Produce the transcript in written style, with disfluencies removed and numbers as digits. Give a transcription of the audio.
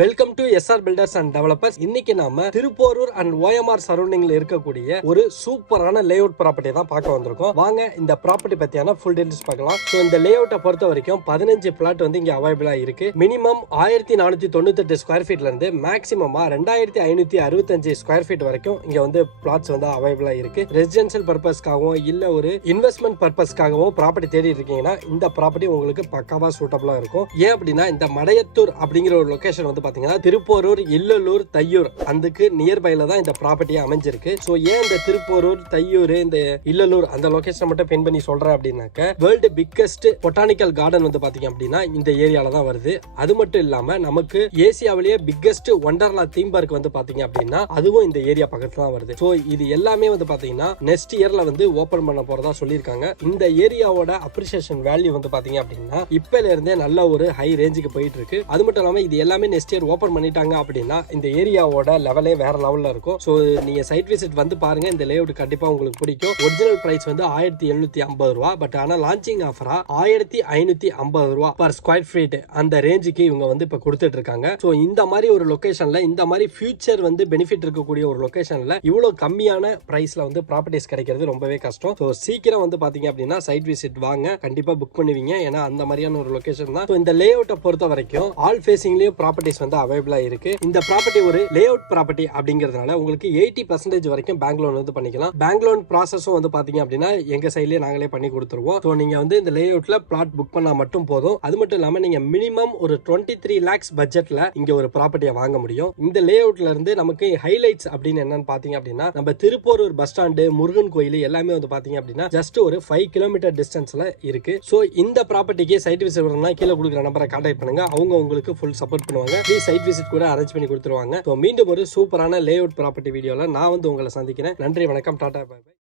Welcome to SR builders and developers. இன்னைக்கு நாம Thiruporur and OMR சரௌண்டிங்ல இருக்கக்கூடிய ஒரு சூப்பரான லே அவுட் ப்ராப்பர்ட்டி தான் பார்க்க வந்திருக்கோம். வாங்க இந்த ப்ராப்பர்ட்டி பத்தியான ஃபுல் டீடைல்ஸ் பார்க்கலாம். ஸோ இந்த லே அவுட்டை பொறுத்த வரைக்கும் 15 பிளாட் வந்து இங்க அவைலபிளா இருக்கு. மினிமம் 1498 ஸ்கொயர் ஃபீட்ல இருந்து மேக்ஸிமமா 2565 ஸ்கொயர் ஃபீட் வரைக்கும் இங்க வந்து பிளாட்ஸ் வந்து அவைலபிளா இருக்கு. ரெசிடென்சியல் பர்பஸ்க்காகவும் இல்ல ஒரு இன்வெஸ்ட்மெண்ட் பர்பஸ்க்காகவும் ப்ராப்பர்ட்டி தேடி இருக்கீங்கன்னா இந்த ப்ராப்பர்ட்டி உங்களுக்கு பக்காவா சூட்டபிளா இருக்கும். ஏன் அப்படின்னா இந்த மடையத்தூர் அப்படிங்கிற ஒரு லொகேஷன் வந்து பாத்தீங்கன்னா திருப்போரூர், இல்லலூர், தையூர் அதுக்கு நியர்பைல தான் இந்த ப்ராப்பர்ட்டி அமைஞ்சிருக்கு. சோ ஏன் இந்த திருப்போரூர், தையூர், இந்த இல்லலூர் அந்த லொகேஷன் மட்டும் பின் பண்ணி சொல்றேன் அப்படின்னாக்க வேர்ல்டு பிக்கஸ்ட் பொட்டானிக்கல் கார்டன் வந்து பாத்தீங்க அப்படின்னா இந்த ஏரியால தான் வருது. அது மட்டும் இல்லாம நமக்கு ஏசியாவிலேயே பிக்கஸ்ட் ஒண்டர்லா தீம் பார்க் வந்து பாத்தீங்க அப்படின்னா அதுவும் இந்த ஏரியா பக்கத்துல தான் வருது. சோ இது எல்லாமே வந்து பாத்தீங்கன்னா நெக்ஸ்ட் இயர்ல வந்து ஓபன் பண்ண போறதா சொல்லியிருக்காங்க. இந்த ஏரியாவோட அப்ரிசியேஷன் வேல்யூ வந்து பாத்தீங்க அப்படின்னா இப்பல இருந்தே நல்ல ஒரு ஹை ரேஞ்சுக்கு போயிட்டு இருக்கு. அது மட்டும் இல்லாம இது எல்லாமே நெக்ஸ்ட் இயர் ஓபன் பண்ணிட்டாங்க அப்படின்னா இந்த ஏரியாவோட லெவலே வேற லெவல்ல இருக்கும். சோ நீங்க சைட் விசிட் வந்து பாருங்க. இந்த லேஅவுட் கண்டிப்பா உங்களுக்கு பிடிக்கும். ஒரிஜினல் பிரைஸ் வந்து 1750 ரூபாய். பட் ஆனா லான்ச்சிங் ஆஃபரா 1550 ரூபாய் பர் ஸ்கொயர் ஃபீட் அந்த ரேஞ்சுக்கு இவங்க வந்து இப்ப கொடுத்துட்டு இருக்காங்க. சோ இந்த மாதிரி ஒரு லொகேஷன்ல இந்த மாதிரி ஃபியூச்சர் வந்து பெனிஃபிட் இருக்கக்கூடிய ஒரு லொகேஷன்ல இவ்வளவு கம்மியான பிரைஸ்ல வந்து ப்ராப்பர்ட்டிஸ் கிடைக்கிறது ரொம்பவே கஷ்டம். சோ சீக்கிரம் வந்து பாத்தீங்க அப்படின்னா சைட் விசிட் வாங்க, கண்டிப்பா புக் பண்ணுவீங்க. ஏன்னா அந்த மாதிரியான ஒரு லொகேஷன் தான். இந்த லேஅவுட்டை பொறுத்த வரைக்கும் ஆல் ஃபேசிங்லயும் ப்ராப்பர்ட்டிஸ் வந்து அவைலபிளா இருக்கு. இந்த ப்ராப்பர்ட்டி ஒரு லேஅவுட் ப்ராப்பர்ட்டி அப்படிங்கிறதுனால உங்களுக்கு 80% வரைக்கும் பேங்க் லோன் வந்து பண்ணிக்கலாம். பேங்க் லோன் ப்ராசஸும் வந்து பாத்தீங்க அப்படின்னா எங்க சைட்லயே நாங்களே பண்ணி கொடுத்துருவோம். ஸோ நீங்க வந்து இந்த லேஅவுட்ல பிளாட் புக் பண்ணா மட்டும் போதும். அது மட்டும் இல்லாம நீங்க மினிமம் ஒரு 23 lakhs பட்ஜெட்ல இங்க ஒரு ப்ராப்பர்ட்டியை வாங்க முடியும். இந்த லேஅவுட்ல இருந்து நமக்கு ஹைலைட்ஸ் அப்படின்னு என்னன்னு பாத்தீங்க அப்படின்னா நம்ம திருப்போரூர் பஸ் ஸ்டாண்டு, முருகன் கோயில் எல்லாமே வந்து பாத்தீங்க அப்படின்னா ஜஸ்ட் ஒரு 5 கிலோமீட்டர் டிஸ்டன்ஸ்ல இருக்கு. ஸோ இந்த ப்ராப்பர்ட்டிக்கு சைட் விசிட் வரணும்னா கீழே கொடுக்குற நம்பரை கான்டாக்ட் பண்ணுங்க. அவங்க உங்களுக்கு ஃபுல் சப்போர்ட் பண்ணுவாங்க. சைட் விசிட் கூட அரேஞ்ச் பண்ணி கொடுத்துருவாங்க. மீண்டும் ஒரு சூப்பரான லேஅவுட் ப்ராப்பர்ட்டி வீடியோல நான் வந்து உங்களை சந்திக்கிறேன். நன்றி, வணக்கம், டாடா, பை பை.